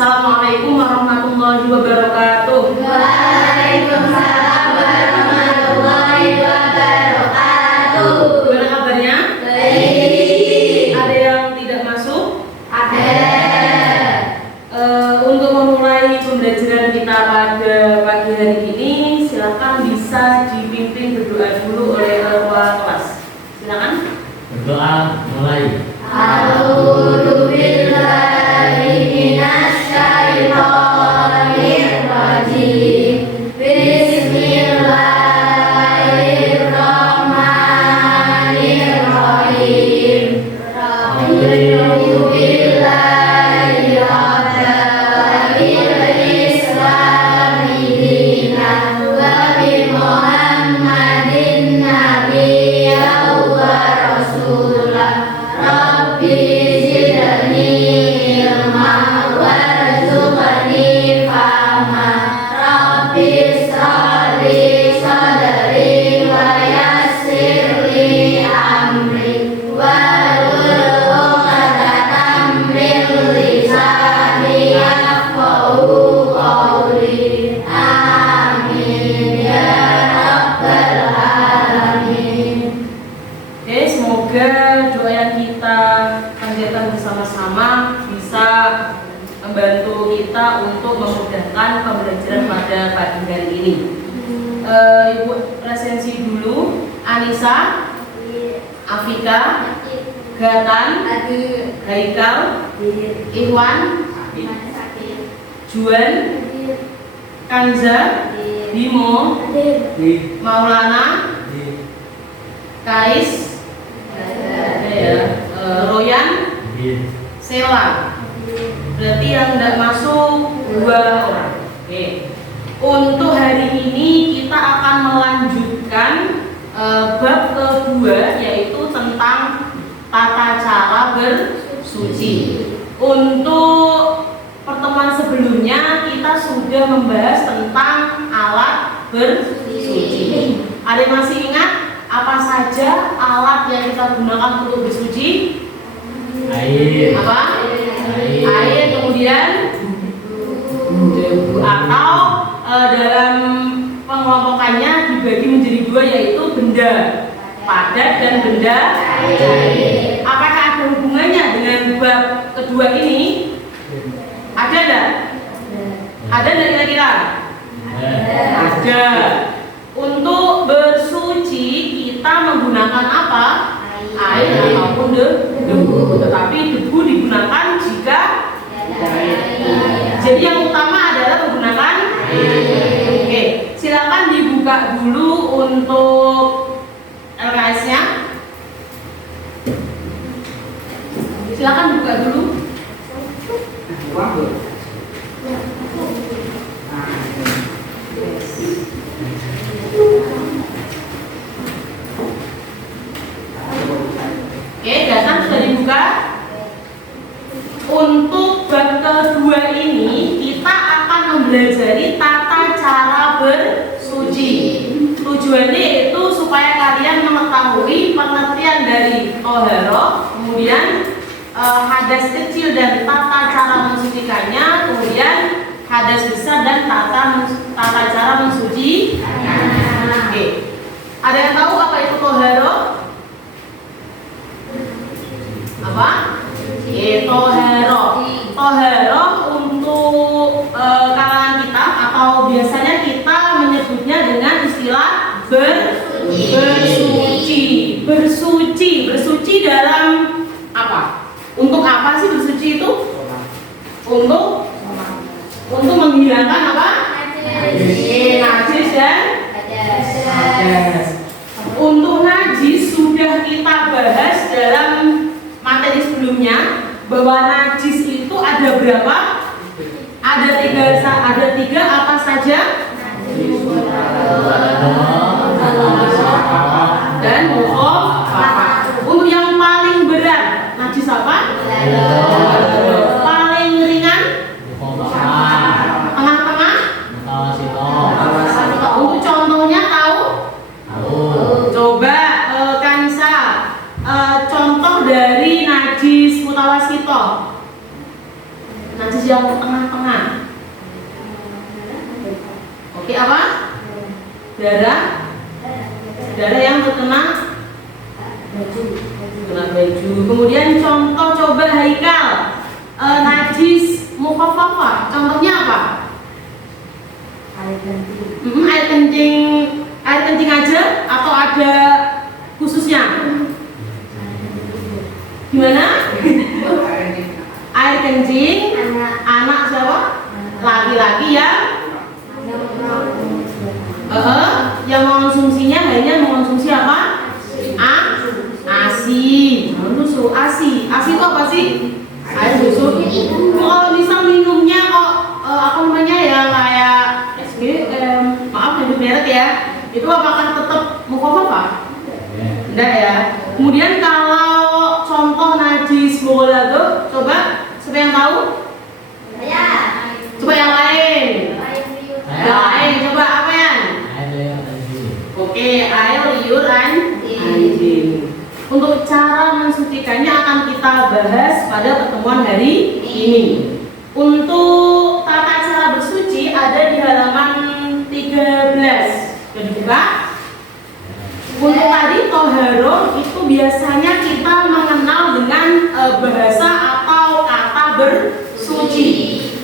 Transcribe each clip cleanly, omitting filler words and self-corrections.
Assalamualaikum warahmatullahi wabarakatuh. Waalaikumsalam warahmatullahi wabarakatuh. Gimana kabarnya? Baik. Ada yang tidak masuk? Ada. Untuk memulai pembelajaran kita pada pagi hari ini, silakan bisa dipimpin berdoa dulu oleh ketua kelas. Silakan. Berdoa mulai. A'udzubillahi minasyaitonirrajim. Bismillahirrahmanirrahim. Raditu billahi rabban bil islami dinan wa bi Muhammadin nabiyyan wa rasulan. Rabbi zidni ilman warzuqni fahma. Rabbi shrah li sadri wa yassir li amri wahlul 'uqdatam min lisani yafqahu qawli. Amin ya rabbal alamin. Oke, semoga doa yang kita panjatkan bersama-sama bisa membantu kita untuk memudahkan pembelajaran pada pagi hari ini. Ibu presensi dulu. Anissa, Afika, Gatan, Haikal, Ikhwan, Juan, Kanza, Bimo, Maulana, Kais, Royan, Sela. Berarti yang tidak masuk 2 orang. Oke. Untuk hari ini kita akan melanjutkan bab kedua, yaitu tentang tata cara bersuci. Untuk pertemuan sebelumnya kita sudah membahas tentang alat bersuci. Ada yang masih ingat apa saja alat yang kita gunakan untuk bersuci? Air. Apa? Air, kemudian debu, atau dalam pengelompokannya dibagi menjadi 2, yaitu benda padat dan benda cair. Apakah ada hubungannya dengan bab kedua ini? Ada enggak? Ada enggak kira-kira? Ada. Untuk bersuci kita menggunakan apa? Air ataupun debu. Tetapi debu digunakan jika jadi yang utama adalah menggunakan air. Oke, silakan dibuka dulu untuk LKS-nya. Silakan buka dulu. Oke, data sudah dibuka. Untuk bab kedua ini kita akan mempelajari tata cara bersuci. Tujuannya itu supaya kalian mengetahui pengertian dari toharo, kemudian hadas kecil dan tata cara mensucikannya, kemudian hadas besar dan tata cara mensuci. Oke. Ada yang tahu apa itu toharo? Apa? Toharo. Toharo untuk kalangan kita atau biasanya kita menyebutnya dengan istilah bersuci. Bersuci dalam apa? Untuk apa sih bersuci itu? Untuk menghilangkan apa? Najis dan hadas. Untuk najis sudah kita bahas dalam materi sebelumnya bahwa najis itu ada berapa? Ada tiga apa saja? Dan mukhaffafah. Untuk yang paling berat najis apa? Paling ringan? Tengah-tengah? Untuk contohnya tahu? Coba Kansa, contoh dari najis mutawasito. Najis yang tengah-tengah. Oke, apa? Darah yang terkena baju. Kemudian contoh coba Haikal, najis mukhaffafah. Contohnya apa? Air kencing aja atau ada khususnya? Gimana? Air kencing anak siapa? Laki-laki yang mengonsumsinya hanya mengonsumsi apa? ASI. Susu ASI. ASI itu apa sih? Air susu. Kalau bisa minumnya kok ya kayak SGM, maaf nyebut merek ya. Itu apakah tetap mukhaffafah? Enggak ya. Kemudian kalau contoh najis bogolago, coba siapa yang tahu? Coba yang lain. Coba apa ya? Oke, air liur anjing. Untuk cara mensucikannya akan kita bahas pada pertemuan hari ini. Untuk tata cara bersuci ada di halaman 13. Sudah dibuka? Untuk tadi toharo itu biasanya kita mengenal dengan bahasa atau kata bersuci.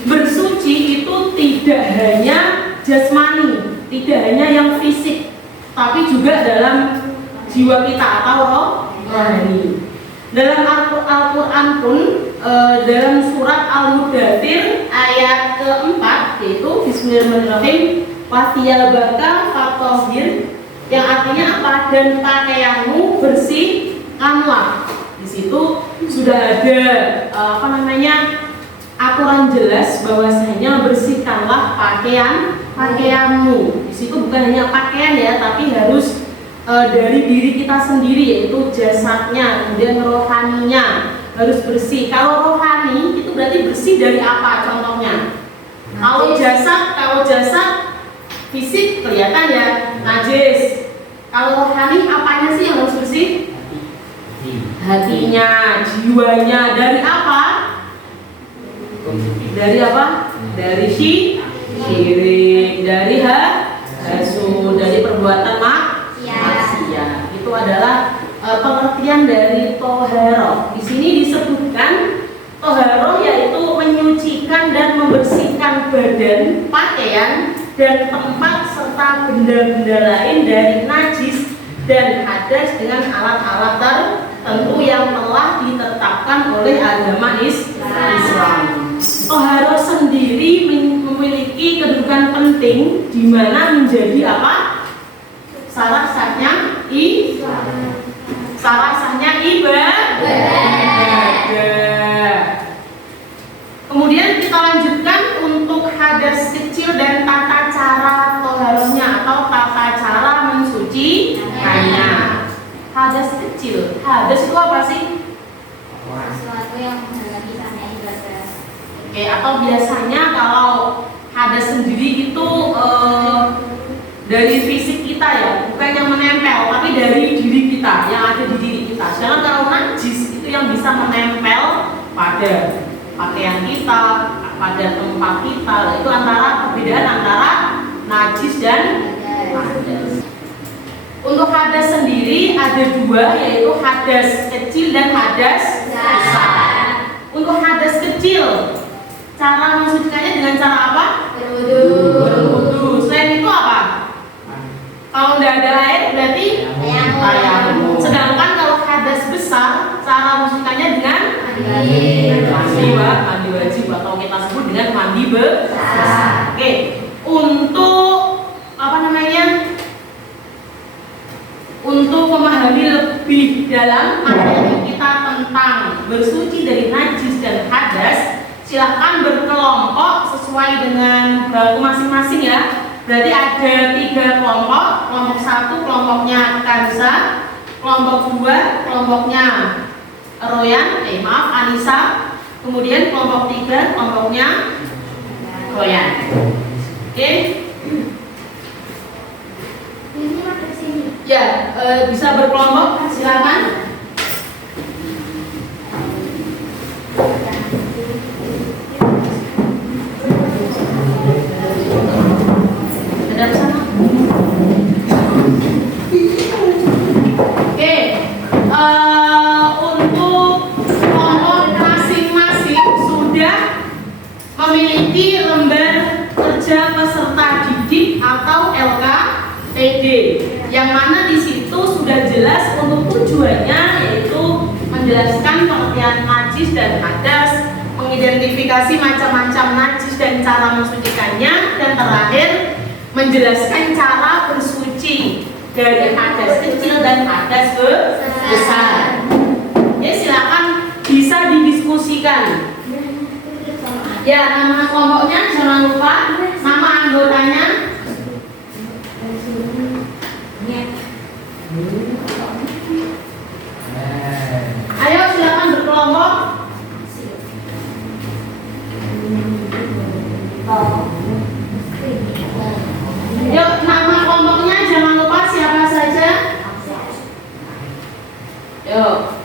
Bersuci itu tidak hanya jasmani, tidak hanya yang fisik, tapi juga dalam jiwa kita atau rohani. Dalam Al-Quran pun dalam surat Al-Mudaththir ayat keempat yaitu Bismillahirrahmanirrahim Wathiyabaka fatahhir, yang artinya apa? Dan pakaianmu bersihkanlah. Di situ sudah ada aturan jelas bahwasanya bersihkanlah pakaianmu. Di situ bukan hanya pakaian ya, tapi harus dari diri kita sendiri, yaitu jasadnya, kemudian rohaninya harus bersih. Kalau rohani itu berarti bersih dari apa? Contohnya, kalau jasad fisik kelihatan ya najis. Kalau rohani apanya sih yang harus bersih? Hatinya, jiwanya. Dari apa? Dari syirik, dari hasud, dari perbuatan maksiat. Itu adalah pengertian dari toharo. Di sini disebutkan toharo yaitu menyucikan dan membersihkan badan, pakaian, dan tempat serta benda-benda lain dari najis dan hadas dengan alat-alat tertentu yang telah ditetapkan oleh agama Islam. Toharo sendiri memiliki kedudukan penting di mana menjadi apa? Salah sahnya ibadah. Kemudian kita lanjutkan untuk hadas kecil dan tata cara toharohnya atau tata cara mensucikannya. Hadas kecil, hadas itu apa sih? Sesuatu yang menghalangi sahnya ibadah. Oke, atau biasanya kalau hadas sendiri itu dari fisik kita ya, bukan yang menempel, tapi dari diri kita, yang ada di diri kita. Sedangkan kalau najis itu yang bisa menempel pada pakaian kita, pada tempat kita. Itu perbedaan antara najis dan hadas. Untuk hadas sendiri ada dua, yaitu hadas kecil dan hadas besar. Untuk hadas kecil, cara mensucikannya dengan cara apa? Berwudu. Selain itu apa? Kalau tidak ada air berarti tayamum. Sedangkan kalau hadas besar, cara mensucikannya dengan mandi wajib atau kita sebut dengan mandi besar. Oke. Untuk untuk memahami lebih dalam materi kita tentang bersuci dari najis dan hadas, silahkan berkelompok sesuai dengan bangku masing-masing ya. Berarti ada 3 kelompok. Kelompok 1 kelompoknya Kanza, kelompok 2 kelompoknya Anissa, kemudian kelompok 3 kelompoknya Royan. Oke? Ya, bisa berkelompok, silakan. sudah memiliki lembar kerja peserta didik atau LKPD, yang mana di situ sudah jelas untuk tujuannya, yaitu menjelaskan pengertian najis dan hadas, mengidentifikasi macam-macam najis dan cara mensucikannya, dan terakhir menjelaskan cara bersuci dari hadas kecil dan hadas besar. Ya, silakan bisa didiskusikan. Ya, nama kelompoknya jangan lupa, nama anggotanya. Ayo silakan berkelompok. Yuk, nama kelompoknya jangan lupa siapa saja. Yuk.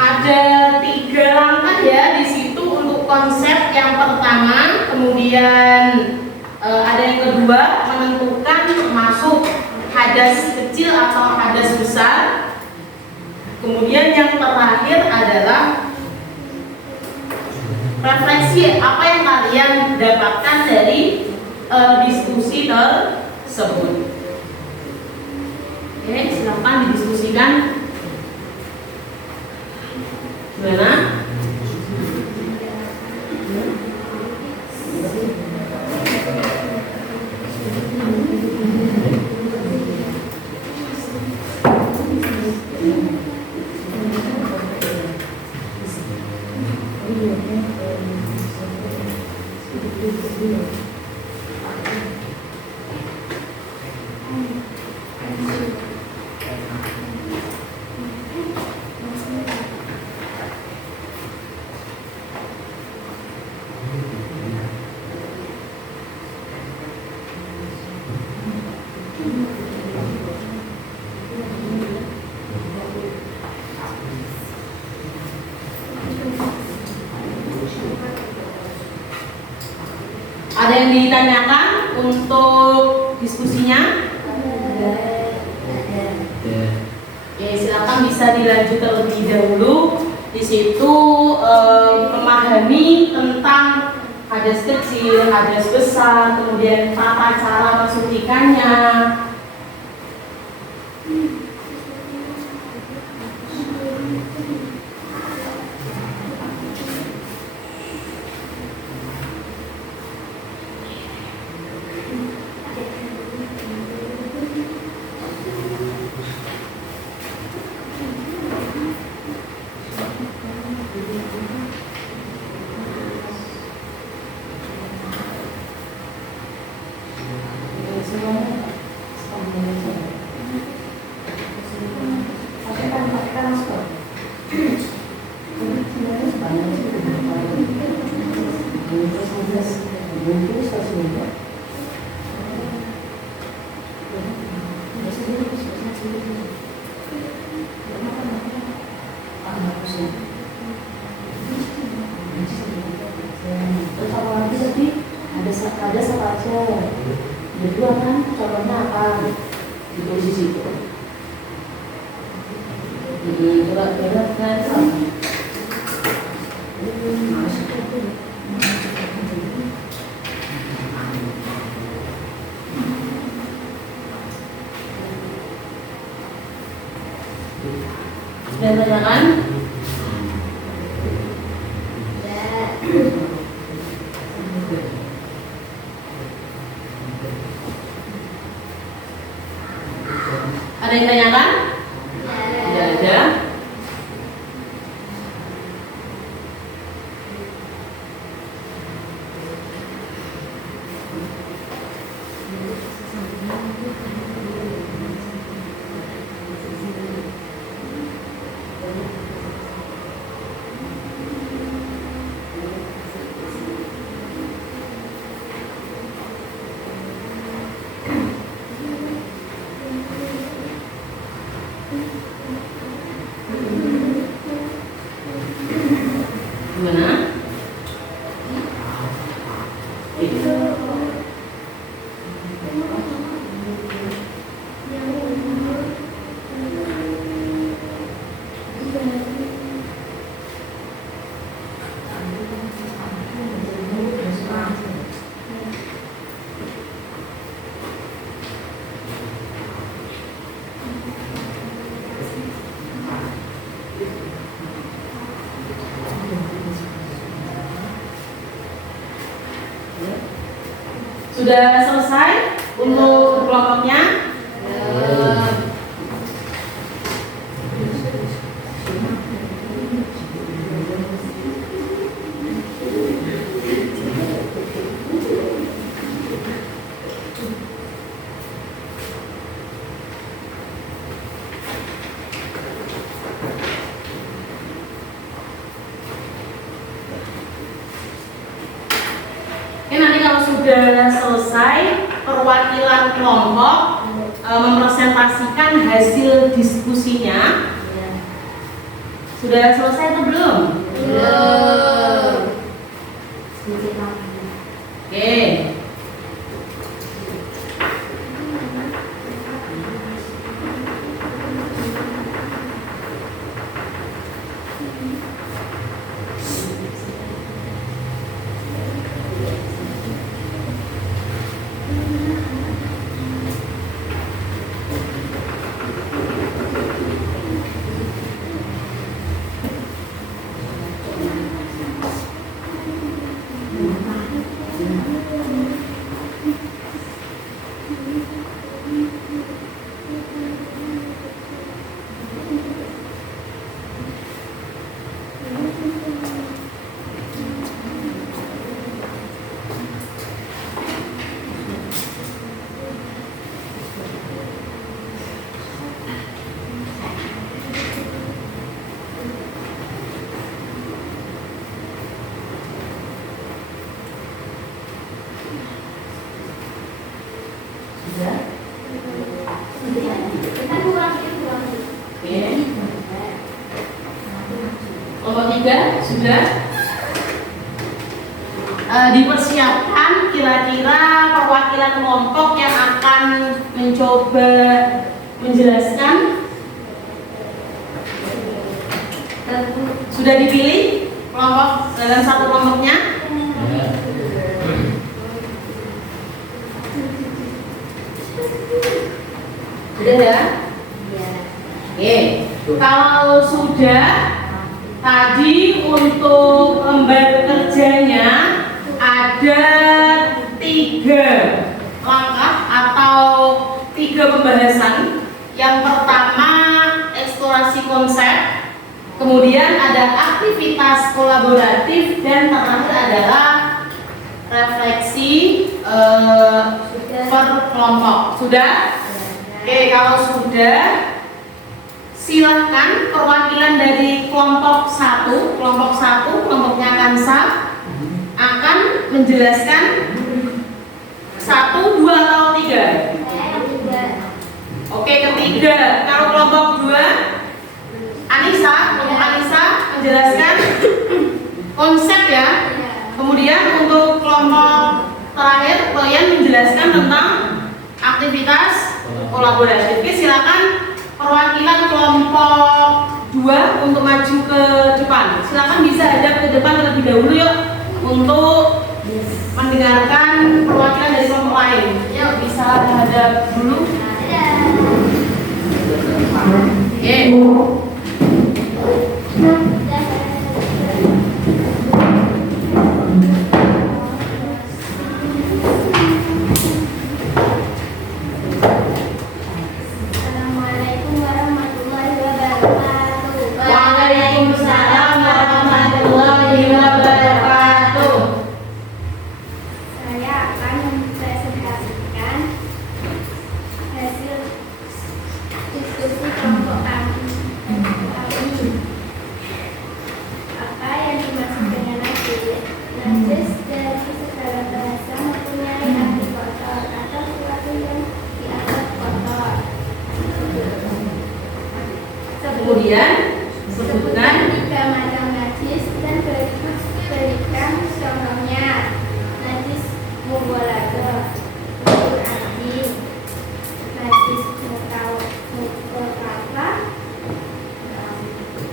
Ada 3 langkah ya di situ untuk konsep yang pertama, kemudian ada yang kedua, menentukan masuk hadas kecil atau hadas besar. Kemudian yang terakhir adalah refleksi apa yang kalian dapatkan dari diskusi tersebut. Oke, silakan didiskusikan. Gimana? Ada yang ditanyakan untuk diskusinya? Oke, silakan bisa dilanjut terlebih dahulu. Di situ memahami tentang hadas kecil, hadas besar, kemudian tata cara mensucikannya. Terus apa lagi tadi? Ada apa aja? Berdua kan? Contohnya apa? Ditulis di situ. Coba kan? Sudah tanyakan? Ada yang tanyakan? Tidak ada. Sudah selesai untuk kelompoknya? Ini nanti kalau sudah selesai, perwakilan kelompok mempresentasikan hasil diskusinya. Sudah selesai atau belum? Belum. Oke. Sudah? Kita kurang. Oke. Kelompok 3 sudah? Dipersiapkan kira-kira perwakilan kelompok yang akan mencoba menjelaskan. Sudah dipilih kelompok dalam satu kelompoknya? Sudah ya? Oke. Kalau sudah, tadi untuk lembar kerjanya ada 3 langkah atau 3 pembahasan. Yang pertama eksplorasi konsep, kemudian ada aktivitas kolaboratif, dan terakhir adalah refleksi per kelompok. Sudah? Oke, kalau sudah, silahkan perwakilan dari kelompok 1, kelompoknya Kansa akan menjelaskan 1, 2, atau 3. Oke, ketiga. Kalau kelompok 2, kelompok Anissa menjelaskan konsep ya. Kemudian untuk kelompok terakhir, kalian menjelaskan tentang aktivitas kolaboratif. Oke, silakan perwakilan kelompok 2 untuk maju ke depan. Silakan bisa hadap ke depan terlebih dahulu yuk untuk mendengarkan perwakilan dari kelompok lain. Yuk, bisa hadap dulu. Oke. Assalamualaikum warahmatullahi wabarakatuh. Waalaikumsalam warahmatullahi wabarakatuh. Saya akan mempresentasikan hasil diskusi kelompok kami. Apa yang dimaksud dengan najis? Najis dari segala bahasa mempunyai arti kotor atau sesuatu yang dianggap kotor. Kemudian sebutkan 3 macam najis dan berikan contohnya. Najis mughaladzah, berarti najis mukallafah,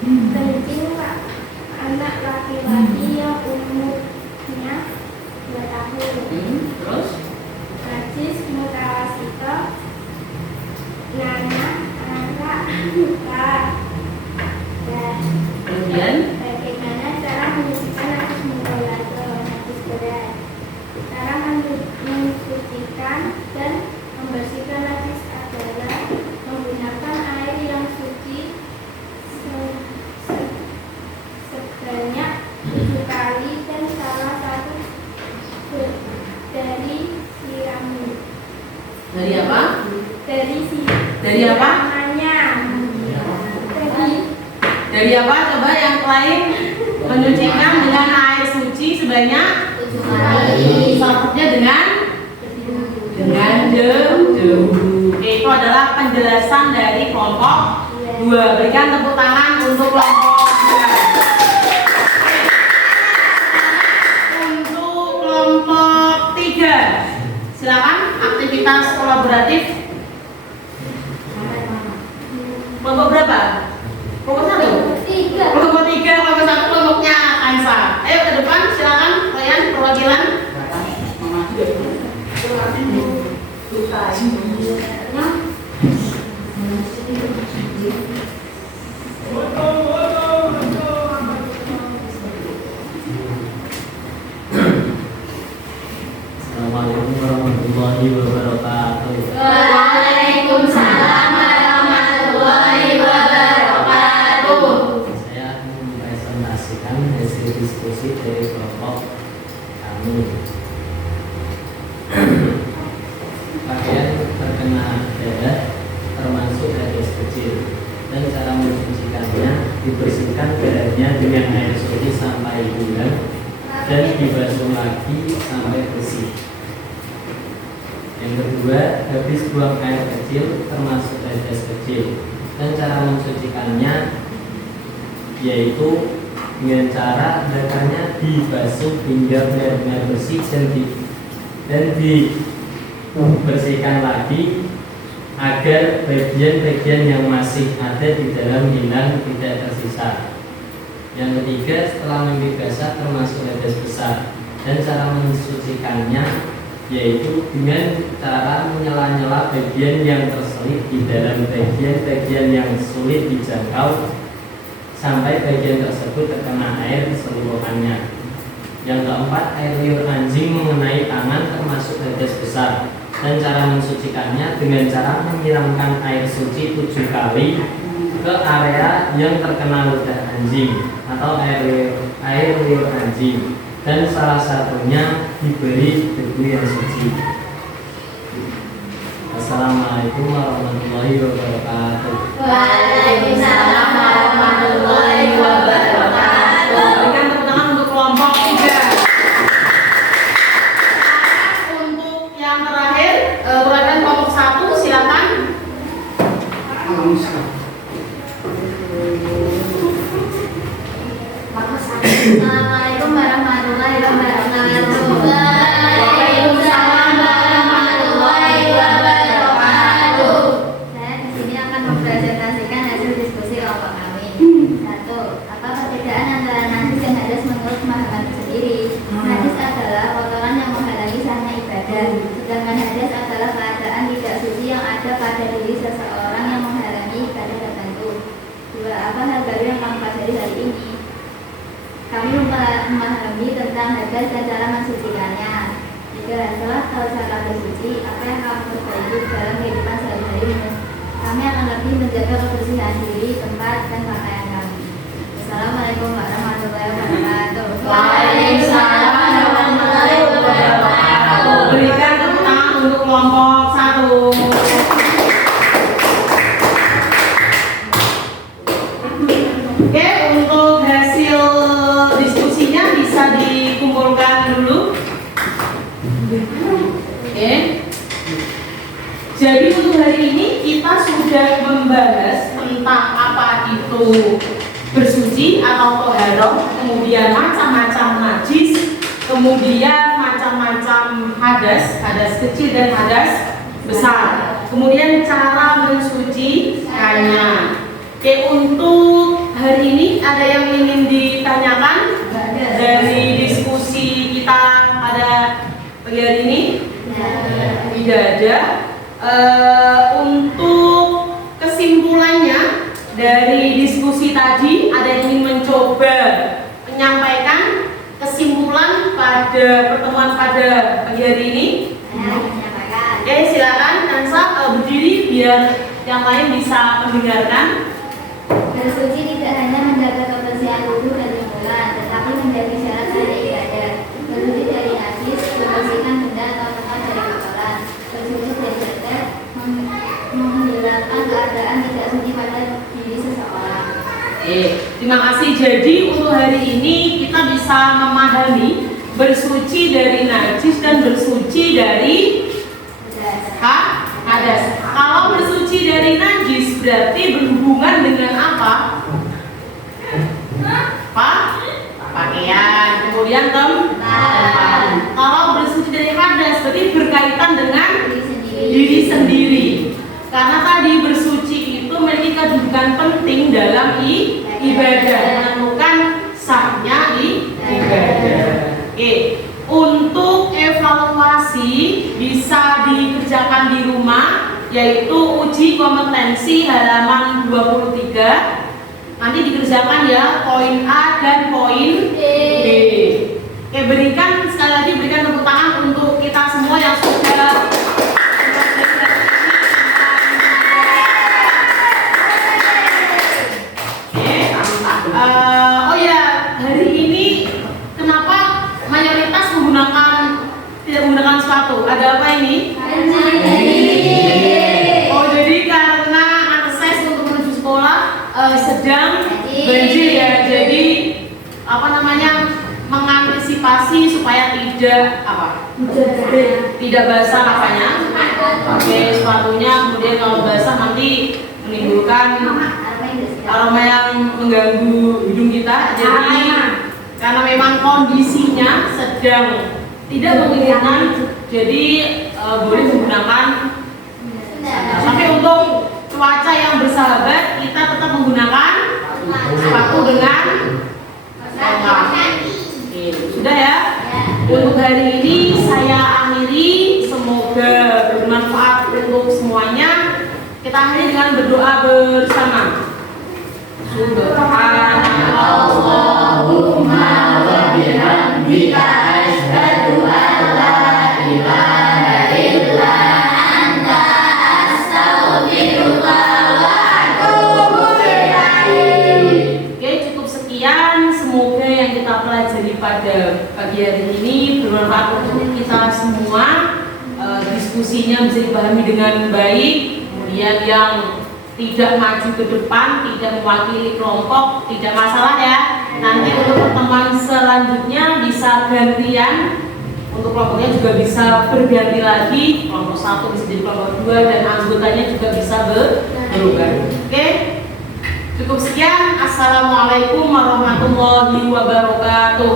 kencing anak laki-laki yang umurnya 2 tahun. terus Najis mutawasithah, anak luka. Dan kemudian bagaimana cara menyucikan najis mughaladzah, najis berat? Cara mencuci apa? Dari si Dari apa? namanya. Dari apa? Coba yang lain menyucikan dengan air suci sebanyak 7 kali. Satunya dengan debu. Oke, itu adalah penjelasan dari kelompok 2. Berikan tepuk tangan untuk kelompok 2. Untuk kelompok 3, silakan aktivitas kolaboratif. Kelompok berapa? Kelompok 1. Kelompok 3, kelompok 1 kelompoknya Ansa. Ayo ke depan, silakan kalian perwakilan. Assalamualaikum warahmatullahi wabarakatuh. Waalaikumsalam warahmatullahi wabarakatuh. Saya akan mempresentasikan hasil diskusi dari kelompok kami. Pakaian terkena darah termasuk hadis kecil, dan cara mensucikannya dibersihkan darahnya dengan air suci sampai hilang dan dibasuh lagi sampai bersih. Yang kedua, habis buang air kecil termasuk hadas kecil, dan cara mensucikannya yaitu dengan cara bakarnya dibasuh hingga benar-benar bersih dan dibersihkan lagi agar bagian-bagian yang masih ada di dalam hilang tidak tersisa. Yang ketiga, setelah mimpi basah termasuk hadas besar, dan cara mensucikannya yaitu dengan cara menyela-nyela bagian yang terselip di dalam bagian-bagian yang sulit dijangkau sampai bagian tersebut terkena air keseluruhannya. Yang keempat, air liur anjing mengenai tangan termasuk hadas besar, dan cara mensucikannya dengan cara menyiramkan air suci 7 kali ke area yang terkena ludah anjing atau air liur anjing, dan salah satunya diberi debu yang suci. Assalamualaikum warahmatullahi wabarakatuh. Waalaikumsalam warahmatullahi wabarakatuh. Berikan tepuk tangan untuk kelompok 3. Untuk yang terakhir, uraikan kelompok 1, silakan. Assalamualaikum warahmatullahi wabarakatuh. Waalaikumsalam warahmatullahi wabarakatuh. Saya di sini akan mempresentasikan hasil diskusi kelompok kami. 1. Apa perbedaan antara najis dan hadas menurut pemahaman sendiri? Najis adalah kotoran yang menghalangi sahnya ibadah, sedangkan hadas adalah keadaan tidak suci yang ada pada diri seseorang yang menghalangi ibadah tertentu. 2. Apa hal baru yang kamu pelajari hari ini? Kami memahami tentang hadas dan cara mensucikannya. 3. Setelah tahu cara bersuci, apa yang kamu perbaiki dalam kehidupan sehari-hari? Kami akan lebih menjaga kebersihan diri, tempat, dan pakaian kami. Assalamualaikum warahmatullahi wabarakatuh. Waalaikumsalam warahmatullahi wabarakatuh. Berikan tepuk tangan untuk kelompok 1. Oke, untuk hasil diskusinya bisa dikumpulkan dulu. Oke. Jadi untuk hari ini kita sudah membahas tentang apa itu bersuci atau toharoh, kemudian macam-macam najis, kemudian macam-macam hadas kecil dan hadas besar, kemudian cara mensucikannya. Oke, untuk hari ini ada yang ingin ditanyakan dari diskusi kita pada pagi hari ini? Tidak ada. Untuk kesimpulannya dari diskusi tadi, ada yang ingin mencoba menyampaikan kesimpulan pada pertemuan pada pagi hari ini? Oke, silakan Nansa berdiri biar yang lain bisa mendengarkan. Bersuci tidak hanya menjaga kebersihan tubuh dan lingkungan, tetapi menjadi syarat sahnya ibadah. Bersuci dari najis, membersihkan benda atau tempat dari kotoran. Bersuci dari hadas, keadaan tidak suci pada diri seseorang. Terima kasih. Jadi untuk hari ini kita bisa memahami bersuci dari najis dan bersuci dari hadas. Kalau bersuci dari najis berarti berhubungan dengan apa? Pakaian, kemudian tempat. Kalau bersuci dari hadas berarti berkaitan dengan diri sendiri. Karena tadi bersuci itu memiliki kedudukan penting dalam ibadah, menentukan sahnya ibadah. Untuk evaluasi bisa dikerjakan di rumah, yaitu uji kompetensi halaman 23. Nanti dikerjakan ya poin A dan poin B. Berikan sekali lagi tepuk tangan untuk kita semua yang sudah oh ya, hari ini kenapa mayoritas tidak menggunakan sepatu? Ada apa ini? Oh, jadi karena akses untuk menuju sekolah sedang banjir ya. Jadi mengantisipasi supaya tidak basah kakaknya. Pakai sepatunya, kemudian kalau basah nanti menimbulkan aroma yang mengganggu hidung kita. Jadi karena memang kondisinya sedang tidak memungkinkan, jadi boleh menggunakan. Tapi untuk cuaca yang bersahabat, kita tetap menggunakan sepatu dengan sudah ya. Untuk hari ini saya akhiri, semoga bermanfaat untuk semuanya. Kita akhiri dengan berdoa bersama. Subhanallahumma wa bihamdika asyhadu an la ilaha illa anta astaghfiruka wa atubu ilaik. Oke, cukup sekian. Semoga yang kita pelajari pada pagi hari ini bermanfaat untuk kita semua. Diskusinya bisa dipahami dengan baik. Kemudian yang tidak maju ke depan, tidak mewakili kelompok, tidak masalah ya. Nanti untuk pertemuan selanjutnya bisa gantian. Untuk kelompoknya juga bisa berganti lagi. Kelompok 1 bisa jadi kelompok 2 dan anggotanya juga bisa berubah. Oke? Cukup sekian. Assalamualaikum warahmatullahi wabarakatuh.